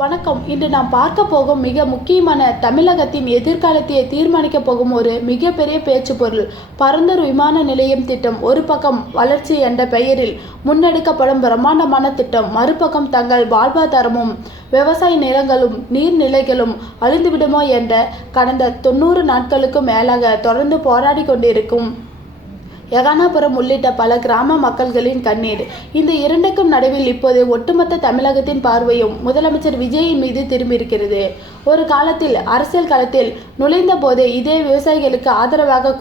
வணக்கம். இன்று நாம் பார்க்க போகும் மிக முக்கியமான தமிழகத்தின் எதிர்காலத்தை தீர்மானிக்க போகும் ஒரு மிகப்பெரிய பேச்சு பொருள் பரந்தூர் விமான நிலையம் திட்டம். ஒரு பக்கம் வளர்ச்சி என்ற பெயரில் முன்னெடுக்கப்படும் பிரம்மாண்டமான திட்டம், மறுபக்கம் தங்கள் வாழ்வாதாரமும் விவசாய நிலங்களும் நீர்நிலைகளும் அழிந்துவிடுமோ என்ற கடந்த 90 நாட்களுக்கும் மேலாக தொடர்ந்து போராடி கொண்டிருக்கும் யகானாபுரம் உள்ளிட்ட பல கிராம மக்கள்களின் கண்ணீர். இந்த இரண்டுக்கும் நடுவில் இப்போது ஒட்டுமொத்த தமிழகத்தின் பார்வையும் முதலமைச்சர் விஜயின் மீது திரும்பியிருக்கிறது. ஒரு காலத்தில் அரசியல் களத்தில் நுழைந்த போது இதே விவசாயிகளுக்கு ஆதரவாக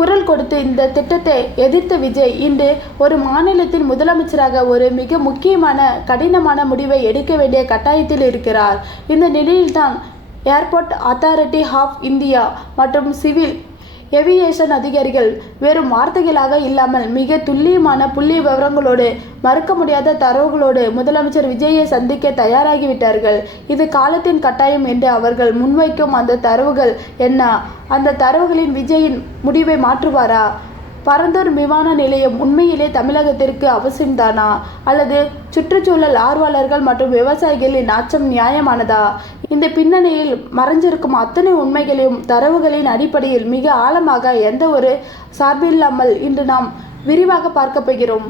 குரல் கொடுத்து இந்த திட்டத்தை எதிர்த்த விஜய் இன்று ஒரு மாநிலத்தின் முதலமைச்சராக ஒரு மிக முக்கியமான கடினமான முடிவை எடுக்க வேண்டிய கட்டாயத்தில் இருக்கிறார். இந்த நிலையில்தான் ஏர்போர்ட் அத்தாரிட்டி ஆஃப் இந்தியா மற்றும் சிவில் ஏவியேஷன் அதிகாரிகள் வெறும் வார்த்தைகளாக இல்லாமல் மிக துல்லியமான புள்ளி விவரங்களோடு, மறுக்க முடியாத தரவுகளோடு முதலமைச்சர் விஜயை சந்திக்க தயாராகிவிட்டார்கள். இது காலத்தின் கட்டாயம் என்று அவர்கள் முன்வைக்கும் அந்த தரவுகள் என்ன? அந்த தரவுகளின் விஜயின் முடிவை மாற்றுவாரா? பரந்தூர் விமான நிலையம் உண்மையிலே தமிழகத்திற்கு அவசியம்தானா, அல்லது சுற்றுச்சூழல் ஆர்வலர்கள் மற்றும் விவசாயிகளின் அச்சம் நியாயமானதா? இந்த பின்னணியில் மறைஞ்சிருக்கும் அத்தனை உண்மைகளையும் தரவுகளின் அடிப்படையில் மிக ஆழமாக எந்த ஒரு சார்பில்லாமல் இன்று நாம் விரிவாக பார்க்க போகிறோம்.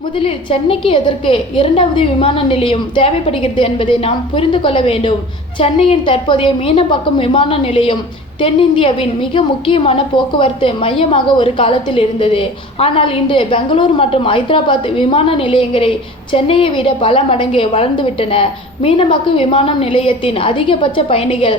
முதலில் சென்னைக்கு எதற்கு இரண்டாவது விமான நிலையம் தேவைப்படுகிறது என்பதை நாம் புரிந்து கொள்ள வேண்டும். சென்னையின் தற்போதைய மீனம்பாக்கம் விமான நிலையம் தென்னிந்தியாவின் மிக முக்கியமான போக்குவரத்து மையமாக ஒரு காலத்தில் இருந்தது. ஆனால் இன்று பெங்களூர் மற்றும் ஹைதராபாத் விமான நிலையங்களை சென்னையை விட பல மடங்கு வளர்ந்துவிட்டன. மீனம்பாக்கம் விமான நிலையத்தின் அதிகபட்ச பயணிகள்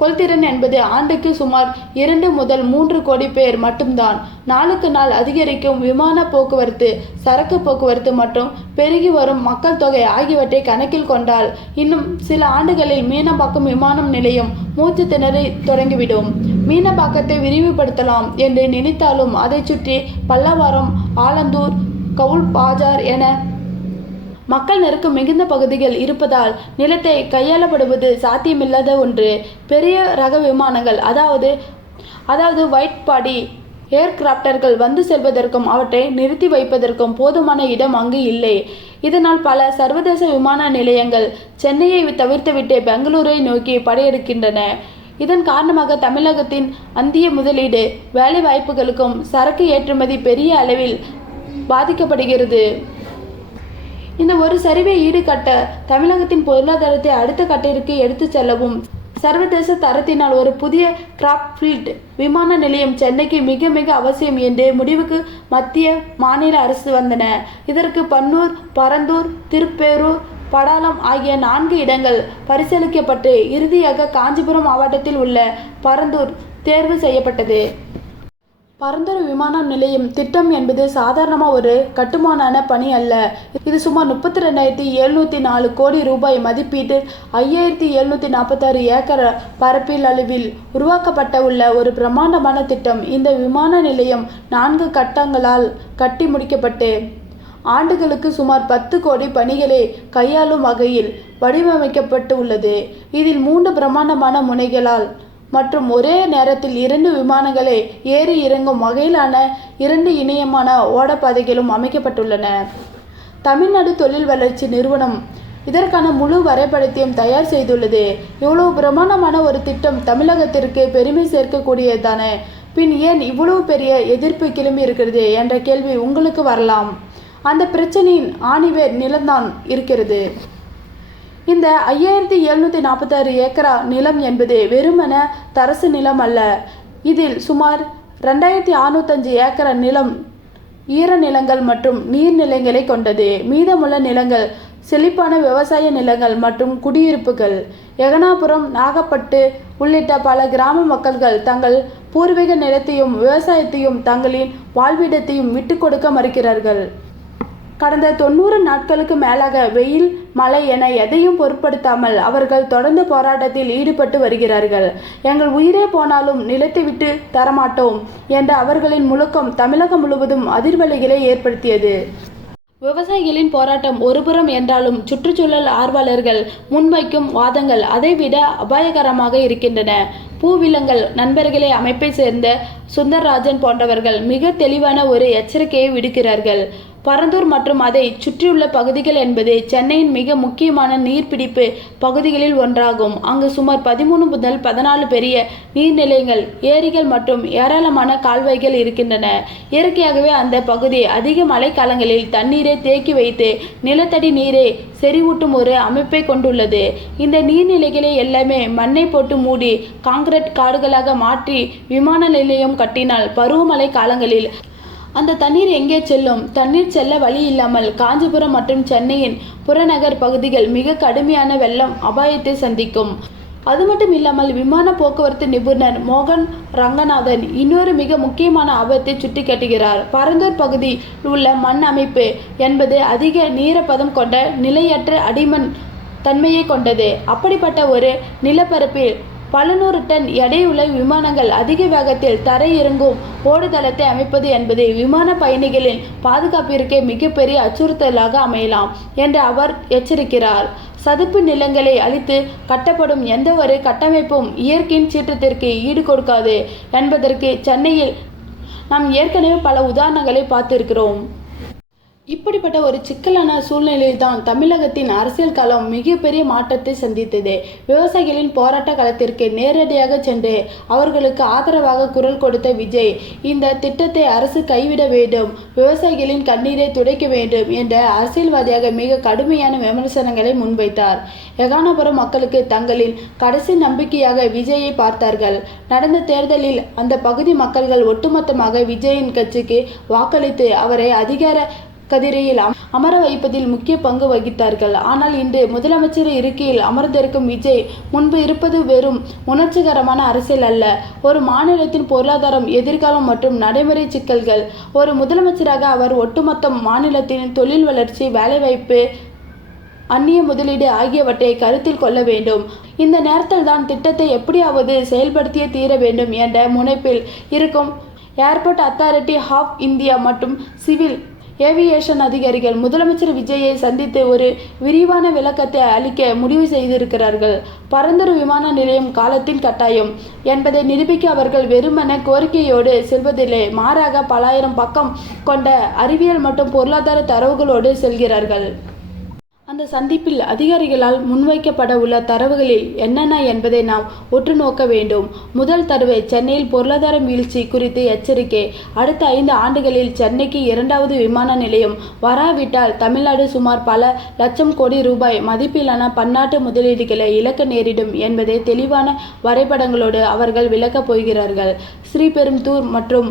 கொள்திறன் என்பது ஆண்டுக்கு சுமார் 2 முதல் 3 கோடி பேர் மட்டும்தான். நாளுக்கு நாள் அதிகரிக்கும் விமான போக்குவரத்து, சரக்கு போக்குவரத்து மற்றும் பெருகி வரும் மக்கள் தொகை ஆகியவற்றை கணக்கில் கொண்டால் இன்னும் சில ஆண்டுகளில் மீனம்பாக்கம் விமான நிலையம் மூச்சு திணறி தொடங்கிவிடும். மீனம்பாக்கத்தை விரிவுபடுத்தலாம் என்று நினைத்தாலும் அதை சுற்றி பல்லவரம், ஆலந்தூர், கவுல் பாஜார் என மக்கள் நெருக்கம் மிகுந்த பகுதிகள் இருப்பதால் நிலத்தை கையாளப்படுவது சாத்தியமில்லாத ஒன்று. பெரிய ரக விமானங்கள் அதாவது ஒயிட் பாடி ஏர்கிராப்டர்கள் வந்து செல்வதற்கும் அவற்றை நிறுத்தி வைப்பதற்கும் போதுமான இடம் அங்கு இல்லை. இதனால் பல சர்வதேச விமான நிலையங்கள் சென்னையை தவிர்த்துவிட்டு பெங்களூரை நோக்கி படையெடுக்கின்றன. இதன் காரணமாக தமிழகத்தின் அந்திய முதலீடு, வேலை வாய்ப்புகளுக்கும் சரக்கு ஏற்றுமதி பெரிய அளவில் பாதிக்கப்படுகிறது. இந்த ஒரு சரிவை ஈடுகட்ட தமிழகத்தின் பொருளாதாரத்தை அடுத்த கட்டத்திற்கு எடுத்து செல்லவும் சர்வதேச தரத்தினால் ஒரு புதிய கிராஃப்ட் விமான நிலையம் சென்னைக்கு மிக மிக அவசியம் என்ற முடிவுக்கு மத்திய மாநில அரசு வந்தன. இதற்கு பன்னூர், பரந்தூர், திருப்பேரூர், படாலம் ஆகிய 4 இடங்கள் பரிசீலிக்கப்பட்டு இறுதியாக காஞ்சிபுரம் மாவட்டத்தில் உள்ள பரந்தூர் தேர்வு செய்யப்பட்டது. பரந்தூர் விமான நிலையம் திட்டம் என்பது சாதாரணமாக ஒரு கட்டுமான பணி அல்ல. இது சுமார் 32,704 கோடி ரூபாய் மதிப்பீட்டில் 5,746 ஏக்கர் பரப்பில் அளவில் உருவாக்கப்பட்ட உள்ள ஒரு பிரம்மாண்டமான திட்டம். இந்த விமான நிலையம் 4 கட்டங்களால் கட்டி முடிக்கப்பட்டு ஆண்டுகளுக்கு சுமார் 10 கோடி பணிகளை கையாளும் வகையில் வடிவமைக்கப்பட்டு உள்ளது. இதில் 3 பிரம்மாண்டமான முனைகளால் மற்றும் ஒரே நேரத்தில் 2 விமானங்களை ஏறி இறங்கும் வகையிலான 2 இணையமான ஓடப்பாதைகளும் அமைக்கப்பட்டுள்ளன. தமிழ்நாடு தொழில் வளர்ச்சி நிறுவனம் இதற்கான முழு வரைபடத்தையும் தயார் செய்துள்ளது. இவ்வளவு பிரமாண்டமான ஒரு திட்டம் தமிழகத்திற்கு பெருமை சேர்க்கக்கூடியதானே, பின் ஏன் இவ்வளவு பெரிய எதிர்ப்பு கிளம்பி இருக்கிறது என்ற கேள்வி உங்களுக்கு வரலாம். அந்த பிரச்சனையின் ஆணிவேர் நிலம்தான் இருக்கிறது. இந்த 5,746 ஏக்கரா நிலம் என்பது வெறுமன தரசு நிலம் அல்ல. இதில் சுமார் 2,605 ஏக்கரா நிலம் ஈரநிலங்கள் மற்றும் நீர்நிலைகளை கொண்டது. மீதமுள்ள நிலங்கள் செழிப்பான விவசாய நிலங்கள் மற்றும் குடியிருப்புகள். யகானாபுரம், நாகப்பட்டு உள்ளிட்ட பல கிராம மக்கள்கள் தங்கள் பூர்வீக நிலத்தையும் விவசாயத்தையும் தங்களின் வாழ்விடத்தையும் விட்டு கொடுக்க மறுக்கிறார்கள். கடந்த 90 நாட்களுக்கு மேலாக வெயில், மழை என எதையும் பொருட்படுத்தாமல் அவர்கள் தொடர்ந்து போராட்டத்தில் ஈடுபட்டு வருகிறார்கள். எங்கள் உயிரே போனாலும் நிலத்தை விட்டு தரமாட்டோம் என்ற அவர்களின் முழக்கம் தமிழகம் முழுவதும் அதிர்வலைகளை ஏற்படுத்தியது. விவசாயிகளின் போராட்டம் ஒருபுறம் என்றாலும் சுற்றுச்சூழல் ஆர்வலர்கள் முன்வைக்கும் வாதங்கள் அதைவிட அபாயகரமாக இருக்கின்றன. பூவிலங்கல் நண்பர்களை அமைப்பை சேர்ந்த சுந்தர்ராஜன் போன்றவர்கள் மிக தெளிவான ஒரு எச்சரிக்கையை விடுக்கிறார்கள். பரந்தூர் மற்றும் அதை சுற்றியுள்ள பகுதிகள் என்பது சென்னையின் மிக முக்கியமான நீர்பிடிப்பு பகுதிகளில் ஒன்றாகும். அங்கு சுமார் 13 முதல் 14 பெரிய நீர்நிலைகள், ஏரிகள் மற்றும் ஏராளமான கால்வாய்கள் இருக்கின்றன. இயற்கையாகவே அந்த பகுதி அதிக மழைக்காலங்களில் தண்ணீரை தேக்கி வைத்து நிலத்தடி நீரை செறிவூட்டும் ஒரு அமைப்பை கொண்டுள்ளது. இந்த நீர்நிலைகளை எல்லாமே மண்ணை போட்டு மூடி காங்கிரீட் காடுகளாக மாற்றி விமான நிலையம் கட்டினால் பருவமழை காலங்களில் அந்த தண்ணீர் எங்கே செல்லும்? தண்ணீர் செல்ல வழி இல்லாமல் காஞ்சிபுரம் மற்றும் சென்னையின் புறநகர் பகுதிகள் மிக கடுமையான வெள்ளம் அபாயத்தை சந்திக்கும். அது மட்டும் இல்லாமல் விமான போக்குவரத்து நிபுணர் மோகன் ரங்கநாதன் இன்னொரு மிக முக்கியமான ஆபத்தை சுட்டிக்காட்டுகிறார். பரந்தூர் பகுதியில் உள்ள மண் அமைப்பு என்பது அதிக ஈரப்பதம் கொண்ட நிலையற்ற அடிமண் தன்மையை கொண்டது. அப்படிப்பட்ட ஒரு நிலப்பரப்பில் பல நூறு டன் எடையுள்ள விமானங்கள் அதிக வேகத்தில் தரையிறங்கும் ஓடுதளத்தை அமைப்பது என்பது விமான பயணிகளின் பாதுகாப்பிற்கே மிகப்பெரிய அச்சுறுத்தலாக அமையலாம் என்று அவர் எச்சரிக்கிறார். சதுப்பு நிலங்களை அழித்து கட்டப்படும் எந்த ஒரு கட்டமைப்பும் இயற்கையின் சீற்றத்திற்கு ஈடு கொடுக்காது என்பதற்கு சென்னையில் நாம் ஏற்கனவே பல உதாரணங்களை பார்த்திருக்கிறோம். இப்படிப்பட்ட ஒரு சிக்கலான சூழ்நிலையில்தான் தமிழகத்தின் அரசியல் களம் மிகப்பெரிய மாற்றத்தை சந்தித்தது. விவசாயிகளின் போராட்ட களத்திற்கு நேரடியாக சென்று அவர்களுக்கு ஆதரவாக குரல் கொடுத்த விஜய் இந்த திட்டத்தை அரசு கைவிட வேண்டும், விவசாயிகளின் கண்ணீரை துடைக்க வேண்டும் என்ற அரசியல்வாதியாக மிக கடுமையான விமர்சனங்களை முன்வைத்தார். எகானபுரம் மக்களுக்கு தங்களின் கடைசி நம்பிக்கையாக விஜயை பார்த்தார்கள். நடந்த தேர்தலில் அந்த பகுதி மக்கள்கள் ஒட்டுமொத்தமாக விஜயின் கட்சிக்கு வாக்களித்து அவரை அதிகார கதிரையில் அமர வைப்பதில் முக்கிய பங்கு வகித்தார்கள். ஆனால் இன்று முதலமைச்சர் இருக்கையில் அமர்ந்திருக்கும் விஜய் முன்பு இருப்பது வெறும் உணர்ச்சிகரமான அரசியல் அல்ல, ஒரு மாநிலத்தின் பொருளாதாரம், எதிர்காலம் மற்றும் நடைமுறை சிக்கல்கள். ஒரு முதலமைச்சராக அவர் ஒட்டுமொத்த மாநிலத்தின் தொழில் வளர்ச்சி, வேலைவாய்ப்பு, அந்நிய முதலீடு ஆகியவற்றை கருத்தில் கொள்ள வேண்டும். இந்த நேரத்தில் தான் திட்டத்தை எப்படியாவது செயல்படுத்தியே தீர வேண்டும் என்ற முனைப்பில் இருக்கும் ஏர்போர்ட் அத்தாரிட்டி ஆஃப் இந்தியா மற்றும் சிவில் ஏவியேஷன் அதிகாரிகள் முதலமைச்சர் விஜயை சந்தித்து ஒரு விரிவான விளக்கத்தை அளிக்க முடிவு செய்திருக்கிறார்கள். பரந்தூர் விமான நிலையம் காலத்தின் கட்டாயம் என்பதை நிரூபிக்க அவர்கள் வெறுமன கோரிக்கையோடு செல்வதில்லை, மாறாக பல ஆயிரம் பக்கம் கொண்ட அறிவியல் மற்றும் பொருளாதார தரவுகளோடு செல்கிறார்கள். அந்த சந்திப்பில் அதிகாரிகளால் முன்வைக்கப்பட உள்ள தரவுகளில் என்னென்ன என்பதை நாம் உற்று நோக்க வேண்டும். முதல் தரவு சென்னையில் பொருளாதார வீழ்ச்சி குறித்து எச்சரிக்கை. அடுத்த 5 ஆண்டுகளில் சென்னைக்கு 2வது விமான நிலையம் வராவிட்டால் தமிழ்நாடு சுமார் பல லட்சம் கோடி ரூபாய் மதிப்பிலான பன்னாட்டு முதலீடுகளை இழக்க நேரிடும் என்பதை தெளிவான வரைபடங்களோடு அவர்கள் விளக்கப் போகிறார்கள். ஸ்ரீபெரும்புதூர் மற்றும்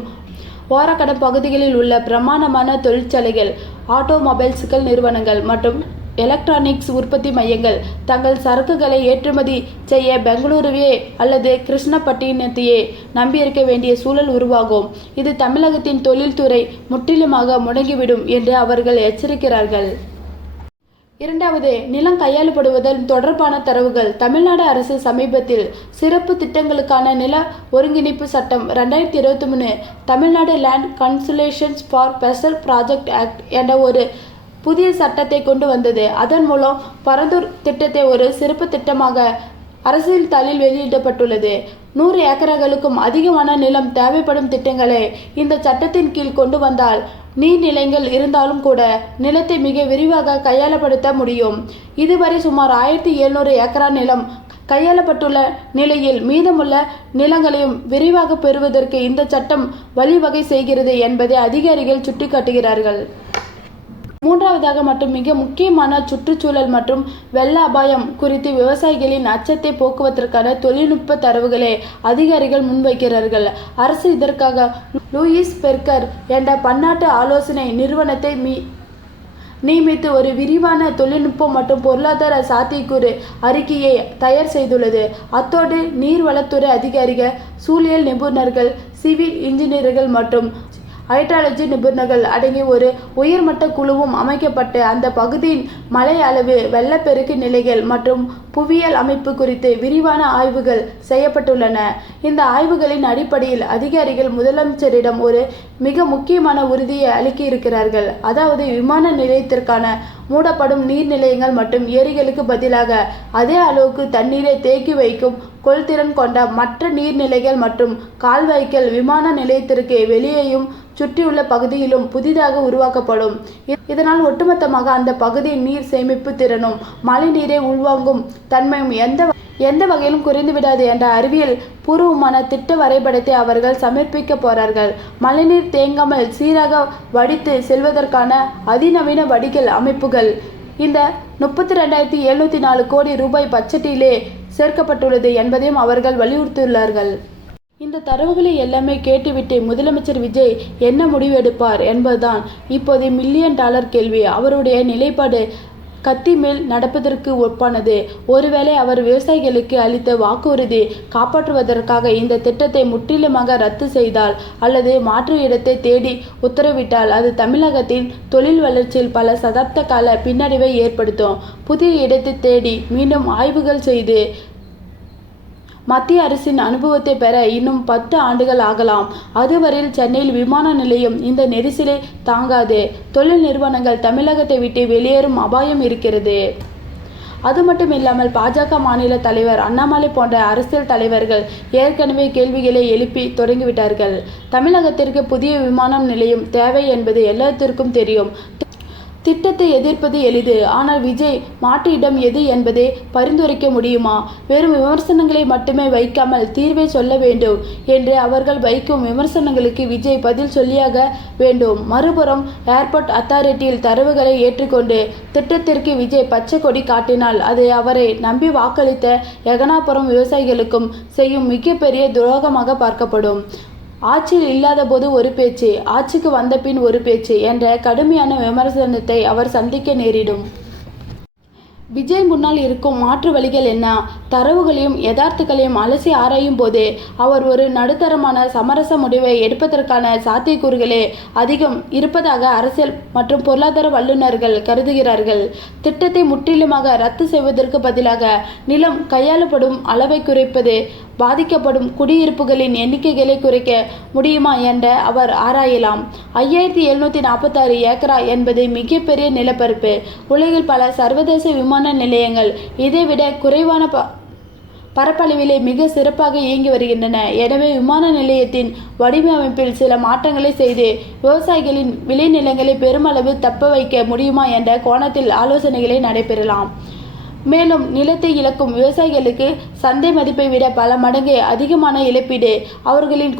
ஓரக்கடம் பகுதிகளில் உள்ள பிரமாண்டமான தொழிற்சாலைகள், ஆட்டோமொபைல்ஸ்கள் நிறுவனங்கள் மற்றும் எலக்ட்ரானிக்ஸ் உற்பத்தி மையங்கள் தங்கள் சரக்குகளை ஏற்றுமதி செய்ய பெங்களூருவையே அல்லது கிருஷ்ணப்பட்டினத்தையே நம்பியிருக்க வேண்டிய சூழல் உருவாகும். இது தமிழகத்தின் தொழில்துறை முற்றிலுமாக முடங்கிவிடும் என்று அவர்கள் எச்சரிக்கிறார்கள். 2வது, நிலம் கையாளப்படுவதன் தொடர்பான தரவுகள். தமிழ்நாடு அரசு சமீபத்தில் சிறப்பு திட்டங்களுக்கான நில ஒருங்கிணைப்பு சட்டம் 2023 Tamil Nadu land consultations for special project act என்ற ஒரு புதிய சட்டத்தை கொண்டு வந்தது. அதன் மூலம் பரந்தூர் திட்டத்தை ஒரு சிறப்பு திட்டமாக அரசியல் தாளில் வெளியிடப்பட்டுள்ளது. 100 ஏக்கர்களுக்கும் அதிகமான நிலம் தேவைப்படும் திட்டங்களை இந்த சட்டத்தின் கீழ் கொண்டு வந்தால் நீர்நிலைகள் இருந்தாலும் கூட நிலத்தை மிக விரிவாக கையாளப்படுத்த முடியும். இதுவரை சுமார் 1700 ஏக்கரா நிலம் கையாளப்பட்டுள்ள நிலையில் மீதமுள்ள நிலங்களையும் விரிவாக பெறுவதற்கு இந்த சட்டம் வழிவகை செய்கிறது என்பதை அதிகாரிகள் சுட்டிக்காட்டுகிறார்கள். 3வதாக மற்றும் மிக முக்கியமான சுற்றுச்சூழல் மற்றும் வெள்ள அபாயம் குறித்து விவசாயிகளின் அச்சத்தை போக்குவதற்கான தொழில்நுட்ப தரவுகளை அதிகாரிகள் முன்வைக்கிறார்கள். அரசு இதற்காக லூயிஸ் பெர்கர் என்ற பன்னாட்டு ஆலோசனை நிறுவனத்தை நியமித்து ஒரு விரிவான தொழில்நுட்பம் மற்றும் பொருளாதார சாத்தியக்கூறு அறிக்கையை தயார் செய்துள்ளது. அத்தோடு நீர்வளத்துறை அதிகாரிகள், சூழியல் நிபுணர்கள், சிவில் இன்ஜினியர்கள் மற்றும் ஹைட்ராலஜி நிபுணர்கள் அடங்கிய ஒரு உயர்மட்ட குழுவும் அமைக்கப்பட்டு அந்த பகுதியின் மழை அளவு, வெள்ளப்பெருக்கு நிலைகள் மற்றும் புவியியல் அமைப்பு குறித்து விரிவான ஆய்வுகள் செய்யப்பட்டுள்ளன. இந்த ஆய்வுகளின் அடிப்படையில் அதிகாரிகள் முதலமைச்சரிடம் ஒரு மிக முக்கியமான உறுதியை அளிக்கியிருக்கிறார்கள். அதாவது விமான நிலையத்திற்கான மூடப்படும் நீர்நிலையங்கள் மற்றும் ஏரிகளுக்கு பதிலாக அதே அளவுக்கு தண்ணீரை தேக்கி வைக்கும் கொள்திறன் கொண்ட மற்ற நீர்நிலைகள் மற்றும் கால்வாய்கள் விமான நிலையத்திற்கு வெளியேயும் சுற்றியுள்ள பகுதியிலும் புதிதாக உருவாக்கப்படும். இதனால் ஒட்டுமொத்தமாக அந்த பகுதியின் நீர் சேமிப்பு திறனும் மழை நீரை உள்வாங்கும் தன்மையும் எந்த வகையிலும் குறைந்துவிடாது என்ற அறிவியல் பூர்வமான திட்ட வரைபடத்தை அவர்கள் சமர்ப்பிக்க போறார்கள். மழைநீர் தேங்காமல் சீராக வடித்து செல்வதற்கான அதிநவீன வடிகால் அமைப்புகள் இந்த 32,704 கோடி ரூபாய் பட்ஜெட்டிலே சேர்க்கப்பட்டுள்ளது என்பதையும் அவர்கள் வலியுறுத்தியுள்ளார்கள். இந்த தரவுகளை எல்லாமே கேட்டுவிட்டு முதலமைச்சர் விஜய் என்ன முடிவெடுப்பார் என்பதுதான் இப்போது $1,000,000 கேள்வி. அவருடைய நிலைப்பாடு கத்தி மேல் நடப்பதற்கு ஒப்பானது. ஒருவேளை அவர் விவசாயிகளுக்கு அளித்த வாக்குறுதி காப்பாற்றுவதற்காக இந்த திட்டத்தை முற்றிலுமாக ரத்து செய்தால் அல்லது மாற்று இடத்தை தேடி உத்தரவிட்டால் அது தமிழகத்தின் தொழில் வளர்ச்சியில் பல சதாப்த கால பின்னடைவை ஏற்படுத்தும். புதிய இடத்தை தேடி மீண்டும் ஆய்வுகள் செய்து மத்திய அரசின் அனுபவத்தை பெற இன்னும் 10 ஆண்டுகள் ஆகலாம். அதுவரையில் சென்னையில் விமான நிலையம் இந்த நெரிசலை தாங்காது. தொழில் நிறுவனங்கள் தமிழகத்தை விட்டு வெளியேறும் அபாயம் இருக்கிறது. அது மட்டும் இல்லாமல் பாஜக மாநில தலைவர் அண்ணாமலை போன்ற அரசியல் தலைவர்கள் ஏற்கனவே கேள்விகளை எழுப்பி தொடங்கிவிட்டார்கள். தமிழகத்திற்கு புதிய விமான நிலையம் தேவை என்பது எல்லாத்திற்கும் தெரியும். திட்டத்தை எதிர்ப்பது எளிது. ஆனால் விஜய் மாற்று இடம் எது என்பதை பரிந்துரைக்க முடியுமா? வெறும் விமர்சனங்களை மட்டுமே வைக்காமல் தீர்வை சொல்ல வேண்டும் என்று அவர்கள் வைக்கும் விமர்சனங்களுக்கு விஜய் பதில் சொல்லியாக வேண்டும். மறுபுறம் ஏர்போர்ட் அத்தாரிட்டியில் தரவுகளை ஏற்றுக்கொண்டு திட்டத்திற்கு விஜய் பச்சை கொடி காட்டினால் அது அவரை நம்பி வாக்களித்த எகனாபுரம் விவசாயிகளுக்கும் செய்யும் மிகப்பெரிய துரோகமாக பார்க்கப்படும். ஆட்சியில் இல்லாத போது ஒரு பேச்சு, ஆட்சிக்கு வந்த பின் ஒரு பேச்சு என்ற கடுமையான விமர்சனத்தை அவர் சந்திக்க நேரிடும். விஜய் முன்னால் இருக்கும் மாற்று வழிகள் என்ன? தரவுகளையும் யதார்த்தங்களையும் அலசி ஆராயும் போது அவர் ஒரு நடுத்தரமான சமரச முடிவை எடுப்பதற்கான சாத்தியக்கூறுகளே அதிகம் இருப்பதாக அரசியல் மற்றும் பொருளாதார வல்லுநர்கள் கருதுகிறார்கள். திட்டத்தை முற்றிலுமாக ரத்து செய்வதற்கு பதிலாக நிலம் கையாளப்படும் அளவை குறைப்பது, பாதிக்கப்படும் குடியிருப்புகளின் எண்ணிக்கைகளை குறைக்க முடியுமா என்ற அவர் ஆராயலாம். 5,746 ஏக்கரா என்பது மிகப்பெரிய நிலப்பரப்பு. உலகில் பல சர்வதேச விமான நிலையங்கள் இதைவிட குறைவான பரப்பளவிலே மிக சிறப்பாக இயங்கி வருகின்றன. எனவே விமான நிலையத்தின் வடிவமைப்பில் சில மாற்றங்களை செய்து விவசாயிகளின் விளைநிலங்களை பெருமளவு தப்ப வைக்க முடியுமா என்ற கோணத்தில் ஆலோசனைகளை நடைபெறலாம். மேலும் நிலத்தை இழக்கும் விவசாயிகளுக்கு சந்தை மதிப்பை விட பல மடங்கு அதிகமான இழப்பீடு, அவர்களின்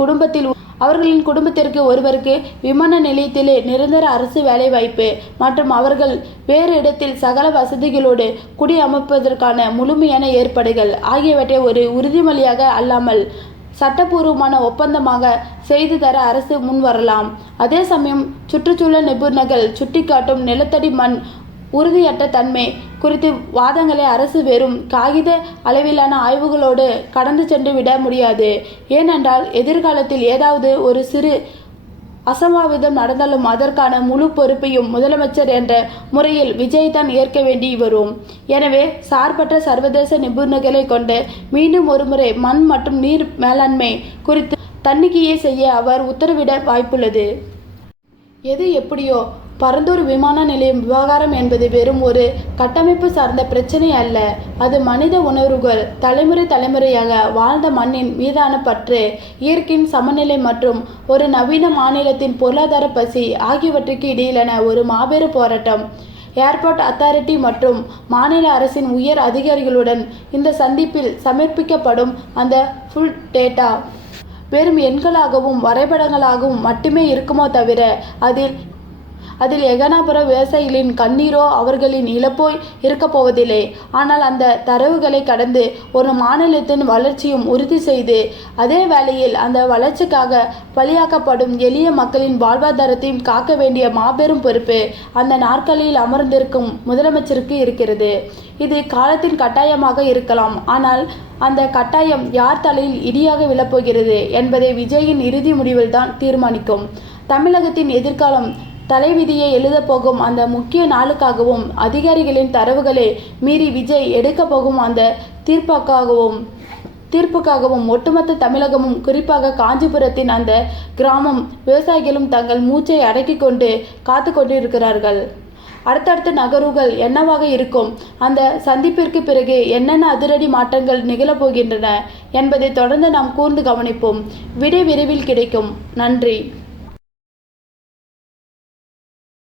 குடும்பத்திற்கு ஒருவருக்கு விமான நிலையத்திலே நிரந்தர அரசு வேலைவாய்ப்பு மற்றும் அவர்கள் வேறு இடத்தில் சகல வசதிகளோடு குடியமர்ப்பதற்கான முழுமையான ஏற்பாடுகள் ஆகியவற்றை ஒரு உறுதிமொழியாக அல்லாமல் சட்டப்பூர்வமான ஒப்பந்தமாக செய்து தர அரசு முன்வரலாம். அதே சமயம் சுற்றுச்சூழல் நிபுணர்கள் சுட்டிக்காட்டும் நிலத்தடி மண் உறுதியற்ற தன்மை குறித்து வாதங்களை அரசு வெறும் காகித அளவிலான ஆய்வுகளோடு கடந்து சென்று விட முடியாது. ஏனென்றால் எதிர்காலத்தில் ஏதாவது ஒரு சிறு அசம்பாவிதம் நடந்தாலும் அதற்கான முழு பொறுப்பையும் முதலமைச்சர் என்ற முறையில் விஜய் தான் ஏற்க வேண்டி வரும். எனவே சார்பற்ற சர்வதேச நிபுணர்களை கொண்டு மீண்டும் ஒருமுறை மண் மற்றும் நீர் மேலாண்மை குறித்து தணிக்கையை செய்ய அவர் உத்தரவிட வாய்ப்புள்ளது. எது எப்படியோ பரந்தூர் விமான நிலையம் விவகாரம் என்பது வெறும் ஒரு கட்டமைப்பு சார்ந்த பிரச்சனை அல்ல. அது மனித உணர்வுகள், தலைமுறையாக வாழ்ந்த மண்ணின் மீதான பற்று, இயற்கையின் சமநிலை மற்றும் ஒரு நவீன மாநிலத்தின் பொருளாதார பசி ஆகியவற்றுக்கு இடையிலான ஒரு மாபெரும் போராட்டம். ஏர்போர்ட் அத்தாரிட்டி மற்றும் மாநில அரசின் உயர் அதிகாரிகளுடன் இந்த சந்திப்பில் சமர்ப்பிக்கப்படும் அந்த ஃபுல் டேட்டா வெறும் எண்களாகவும் வரைபடங்களாகவும் மட்டுமே இருக்குமோ தவிர அதில் எகனாபுர விவசாயிகளின் கண்ணீரோ அவர்களின் இழப்போ இருக்கப் போவதில்லை. ஆனால் அந்த தரவுகளை கடந்து ஒரு மாநிலத்தின் வளர்ச்சியும் உறுதி செய்து அதே வேளையில் அந்த வளர்ச்சிக்காக பலியாக்கப்படும் எளிய மக்களின் வாழ்வாதாரத்தையும் காக்க வேண்டிய மாபெரும் பொறுப்பு அந்த நாற்காலியில் அமர்ந்திருக்கும் முதலமைச்சருக்கு இருக்கிறது. இது காலத்தின் கட்டாயமாக இருக்கலாம். ஆனால் அந்த கட்டாயம் யார் தலையில் இடியாக விழப்போகிறது என்பதை விஜயின் இறுதி முடிவில்தான் தீர்மானிக்கும். தமிழகத்தின் எதிர்காலம் தலைவிதியை எழுதப் போகும் அந்த முக்கிய நாளுக்காகவும் அதிகாரிகளின் தரவுகளை மீறி விஜய் எடுக்கப் போகும் அந்த தீர்ப்புக்காகவும் தீர்ப்புக்காகவும் ஒட்டுமொத்த தமிழகமும் குறிப்பாக காஞ்சிபுரத்தின் அந்த கிராமம் விவசாயிகளும் தங்கள் மூச்சை அடக்கி கொண்டு காத்து கொண்டிருக்கிறார்கள். அடுத்தடுத்த நகர்வுகள் என்னவாக இருக்கும், அந்த சந்திப்பிற்கு பிறகு என்னென்ன அதிரடி மாற்றங்கள் நிகழப்போகின்றன என்பதை தொடர்ந்து நாம் கூர்ந்து கவனிப்போம். விடை விரைவில் கிடைக்கும். நன்றி.